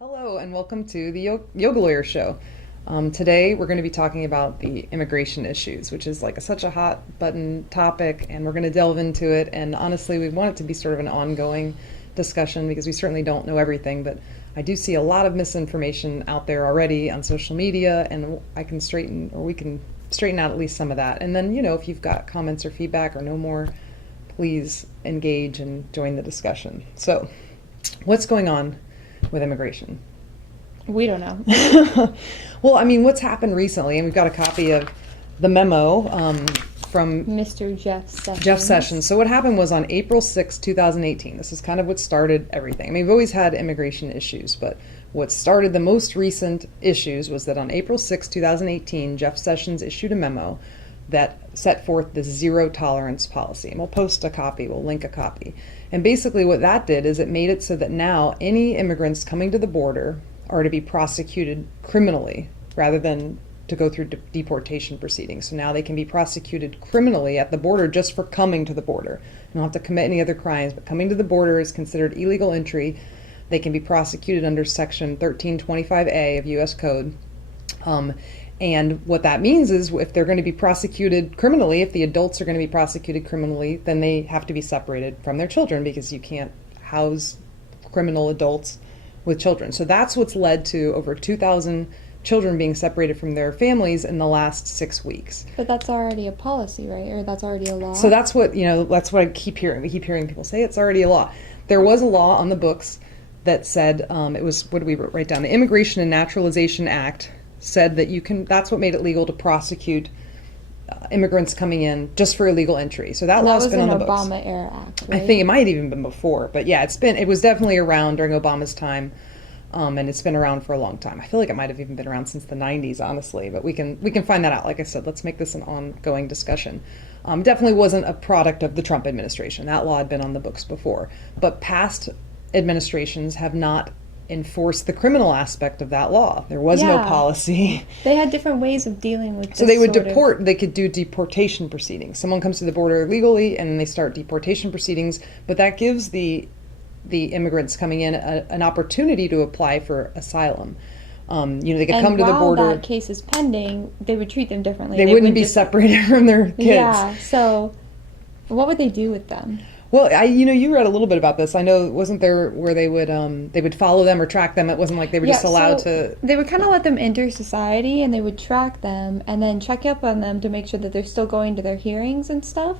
Hello and welcome to the Yoga Lawyer Show. Today we're going to be talking about the immigration issues, which is like such a hot button topic, and we're going to delve into it. And honestly, we want it to be sort of an ongoing discussion because we certainly don't know everything, but I do see a lot of misinformation out there already on social media, and we can straighten out at least some of that. And then, if you've got comments or feedback or know more, please engage and join the discussion. So, what's going on with immigration? We don't know. Well, I mean, what's happened recently, and we've got a copy of the memo from Mr. Jeff Sessions. So what happened was on April 6, 2018, this is kind of what started everything. I mean, we've always had immigration issues, but what started the most recent issues was that on April 6, 2018, Jeff Sessions issued a memo that set forth the zero tolerance policy. And we'll post a copy, we'll link a copy. And basically what that did is it made it so that now any immigrants coming to the border are to be prosecuted criminally rather than to go through deportation proceedings. So now they can be prosecuted criminally at the border just for coming to the border. They don't have to commit any other crimes, but coming to the border is considered illegal entry. They can be prosecuted under Section 1325A of U.S. Code. And what that means is if they're going to be prosecuted criminally, if the adults are going to be prosecuted criminally, then they have to be separated from their children because you can't house criminal adults with children. So that's what's led to over 2,000 children being separated from their families in the last 6 weeks. But that's already a policy, right? Or that's already a law? So that's what I keep hearing. We keep hearing people say it's already a law. There was a law on the books that said, it was, what did we write down? The Immigration and Naturalization Act said that that's what made it legal to prosecute immigrants coming in just for illegal entry. So that law's been on the books. That was an Obama era act, right? I think it might have even been before, but yeah, it was definitely around during Obama's time, and it's been around for a long time. I feel like it might have even been around since the 90s, honestly, but we can find that out. Like I said, let's make this an ongoing discussion. Definitely wasn't a product of the Trump administration. That law had been on the books before, but past administrations have not enforce the criminal aspect of that law. There was no policy. They had different ways of dealing with this. So they would they could do deportation proceedings. Someone comes to the border illegally and they start deportation proceedings, but that gives the immigrants coming in an opportunity to apply for asylum. They could come to the border. While that case is pending, they would treat them differently. They wouldn't be separated from their kids. Yeah, so what would they do with them? Well, you read a little bit about this. I know, wasn't there where they would follow them or track them? It wasn't like they were just allowed to. They would kind of let them enter society, and they would track them and then check up on them to make sure that they're still going to their hearings and stuff.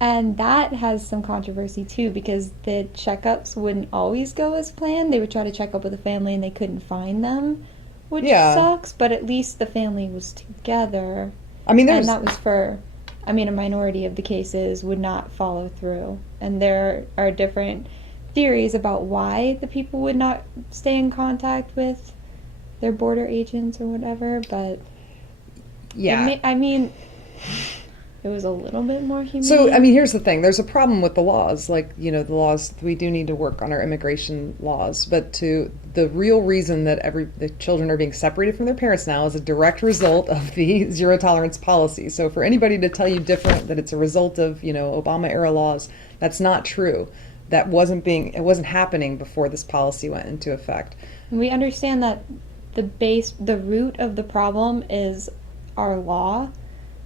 And that has some controversy too, because the checkups wouldn't always go as planned. They would try to check up with the family and they couldn't find them, which sucks. But at least the family was together. I mean, and that was a minority of the cases would not follow through. And there are different theories about why the people would not stay in contact with their border agents or whatever, but it was a little bit more humane. So, here's the thing. There's a problem with the laws. Like, the laws, we do need to work on our immigration laws, but the real reason that the children are being separated from their parents now is a direct result of the zero tolerance policy. So for anybody to tell you different, that it's a result of, Obama era laws, that's not true. It wasn't happening before this policy went into effect. We understand that the root of the problem is our law.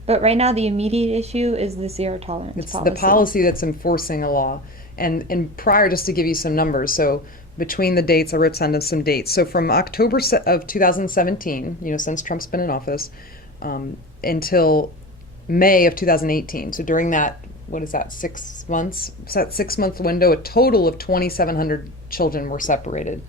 But right now, the immediate issue is the zero tolerance policy. It's the policy that's enforcing a law. And prior, just to give you some numbers, so between the dates, I wrote down some dates. So from October of 2017, since Trump's been in office, until May of 2018. So during that, 6 months? So that 6-month window, a total of 2,700 children were separated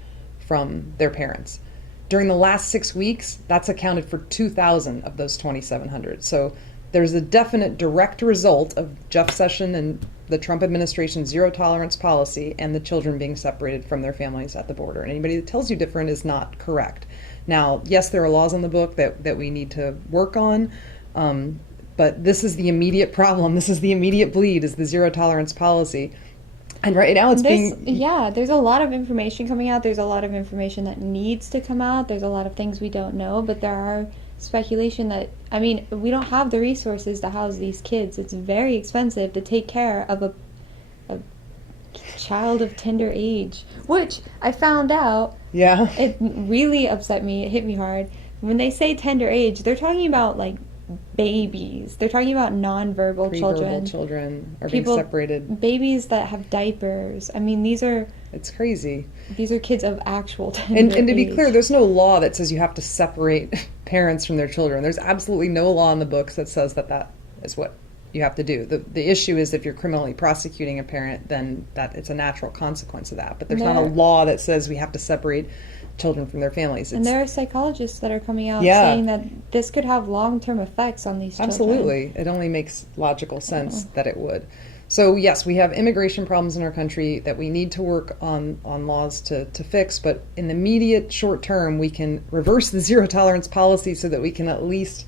from their parents. During the last 6 weeks, that's accounted for 2,000 of those 2,700. So there's a definite direct result of Jeff Sessions and the Trump administration's zero tolerance policy and the children being separated from their families at the border. And anybody that tells you different is not correct. Now, yes, there are laws on the book that we need to work on, but this is the immediate problem. This is the immediate bleed, is the zero tolerance policy. And right now there's a lot of information coming out. There's a lot of information that needs to come out. There's a lot of things we don't know, but there are speculation that, we don't have the resources to house these kids. It's very expensive to take care of a child of tender age, which I found out. Yeah. It really upset me. It hit me hard. When they say tender age, they're talking about like babies. They're talking about nonverbal Pre-verbal children. children are People, being separated. Babies that have diapers. I mean, It's crazy. These are kids of actual tender And to be age. clear, there's no law that says you have to separate parents from their children. There's absolutely no law in the books that says that is what you have to do. The issue is if you're criminally prosecuting a parent, then that it's a natural consequence of that. But there's not a law that says we have to separate children from their families. And there are psychologists that are coming out Yeah. saying that this could have long-term effects on these children. Absolutely. It only makes logical sense that it would. So yes, we have immigration problems in our country that we need to work on laws to fix, but in the immediate short term, we can reverse the zero tolerance policy so that we can at least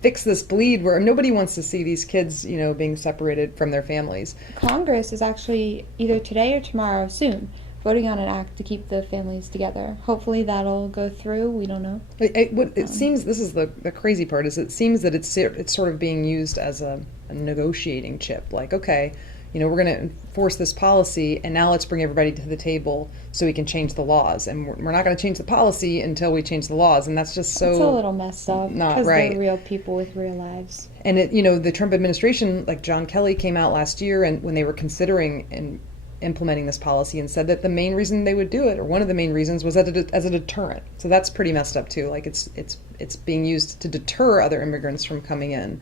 fix this bleed where nobody wants to see these kids, being separated from their families. Congress is actually either today or tomorrow soon voting on an act to keep the families together. Hopefully that'll go through. We don't know. It seems, this is the crazy part, is it seems that it's sort of being used as a negotiating chip. Like, okay, we're going to enforce this policy, and now let's bring everybody to the table so we can change the laws. And we're not going to change the policy until we change the laws, and that's just so... It's a little messed up. Not right. Because they're real people with real lives. And the Trump administration, like John Kelly came out last year, and when they were considering implementing this policy, and said that the main reason they would do it, or one of the main reasons, was as a deterrent. So that's pretty messed up too. Like it's being used to deter other immigrants from coming in.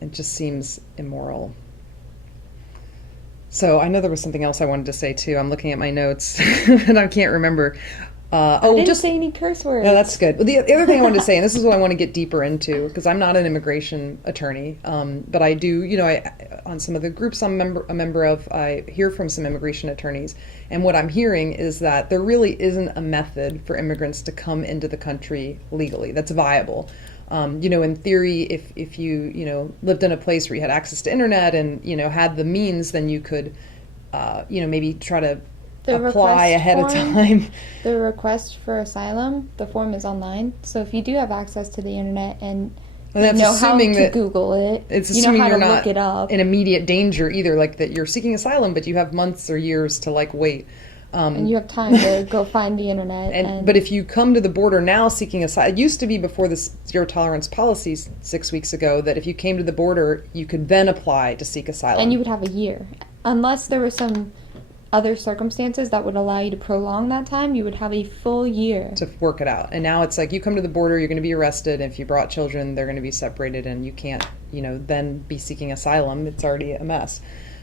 It just seems immoral. So I know there was something else I wanted to say too. I'm looking at my notes and I can't remember. I didn't say any curse words. No, that's good. Well, the other thing I wanted to say, and this is what I want to get deeper into, because I'm not an immigration attorney, but I do, on some of the groups I'm a member of, I hear from some immigration attorneys, and what I'm hearing is that there really isn't a method for immigrants to come into the country legally that's viable. In theory, if you lived in a place where you had access to internet and had the means, then you could, maybe try to apply ahead of time. The request for asylum, the form is online. So if you do have access to the internet and you know how to Google it, it's you know assuming how you're to not look it up. in immediate danger either, like that you're seeking asylum, but you have months or years to wait. And you have time to go find the internet. But if you come to the border now seeking asylum, it used to be before this zero tolerance policies 6 weeks ago that if you came to the border, you could then apply to seek asylum. And you would have a year. Unless there were some other circumstances that would allow you to prolong that time, you would have a full year to work it out. And now it's like you come to the border, you're going to be arrested. And if you brought children, they're going to be separated, and you can't, then be seeking asylum. It's already a mess.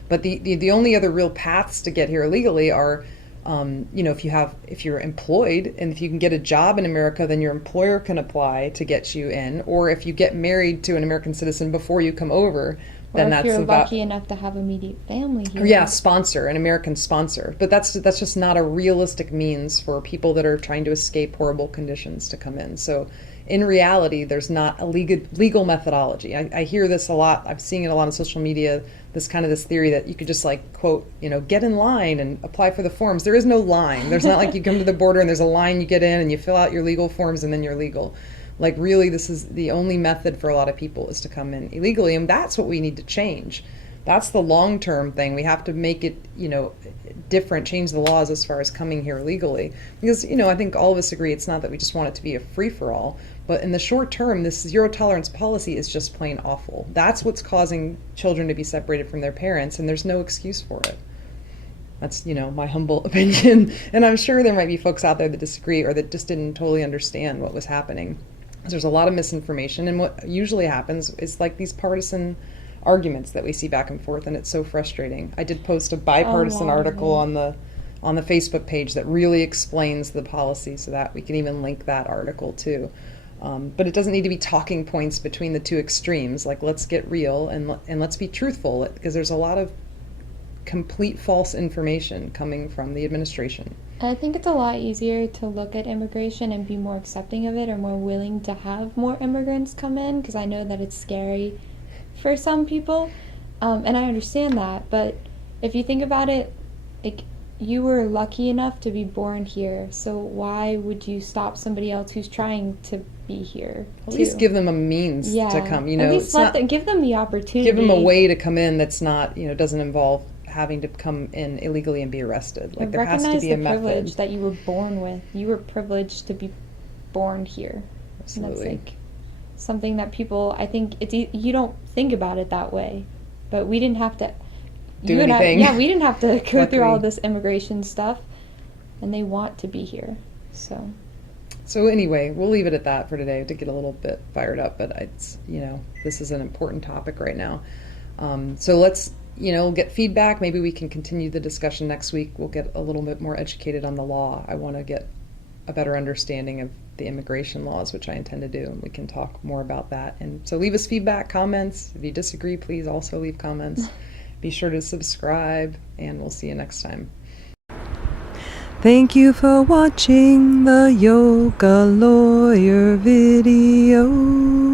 But the only other real paths to get here legally are, if you're employed and if you can get a job in America, then your employer can apply to get you in. Or if you get married to an American citizen before you come over, then if you're lucky enough to have immediate family here. Yeah, an American sponsor. But that's just not a realistic means for people that are trying to escape horrible conditions to come in. So in reality, there's not a legal methodology. I hear this a lot. I'm seeing it a lot on social media, this theory that you could just quote, get in line and apply for the forms. There is no line. There's not like you come to the border and there's a line, you get in and you fill out your legal forms and then you're legal. Really, this is the only method for a lot of people is to come in illegally, and that's what we need to change. That's the long-term thing. We have to make it, different, change the laws as far as coming here legally. Because, I think all of us agree it's not that we just want it to be a free-for-all, but in the short term, this zero-tolerance policy is just plain awful. That's what's causing children to be separated from their parents, and there's no excuse for it. That's, my humble opinion. And I'm sure there might be folks out there that disagree or that just didn't totally understand what was happening. There's a lot of misinformation, and what usually happens is these partisan arguments that we see back and forth, and it's so frustrating. I did post a bipartisan article on the Facebook page that really explains the policy, so that we can even link that article too. But it doesn't need to be talking points between the two extremes. Let's get real and let's be truthful, because there's a lot of complete false information coming from the administration. I think it's a lot easier to look at immigration and be more accepting of it, or more willing to have more immigrants come in, because I know that it's scary for some people, and I understand that. But if you think about it, you were lucky enough to be born here, so why would you stop somebody else who's trying to be here? At least give them a means to come. At least give them the opportunity. Give them a way to come in that's not, doesn't involve having to come in illegally and be arrested. Like And there has to recognize be a the method. privilege that you were born with. You were privileged to be born here. Absolutely. And that's like something that people, I think you don't think about it that way, but we didn't have to Do anything. we didn't have to go through all Luckily. this immigration stuff, and they want to be here. So anyway, we'll leave it at that for today to get a little bit fired up, but it's, this is an important topic right now. So let's, get feedback. Maybe we can continue the discussion next week. We'll get a little bit more educated on the law. I want to get a better understanding of the immigration laws, which I intend to do, and we can talk more about that. And so leave us feedback, comments. If you disagree, please also leave comments. Be sure to subscribe, and we'll see you next time. Thank you for watching the Yoga Lawyer video.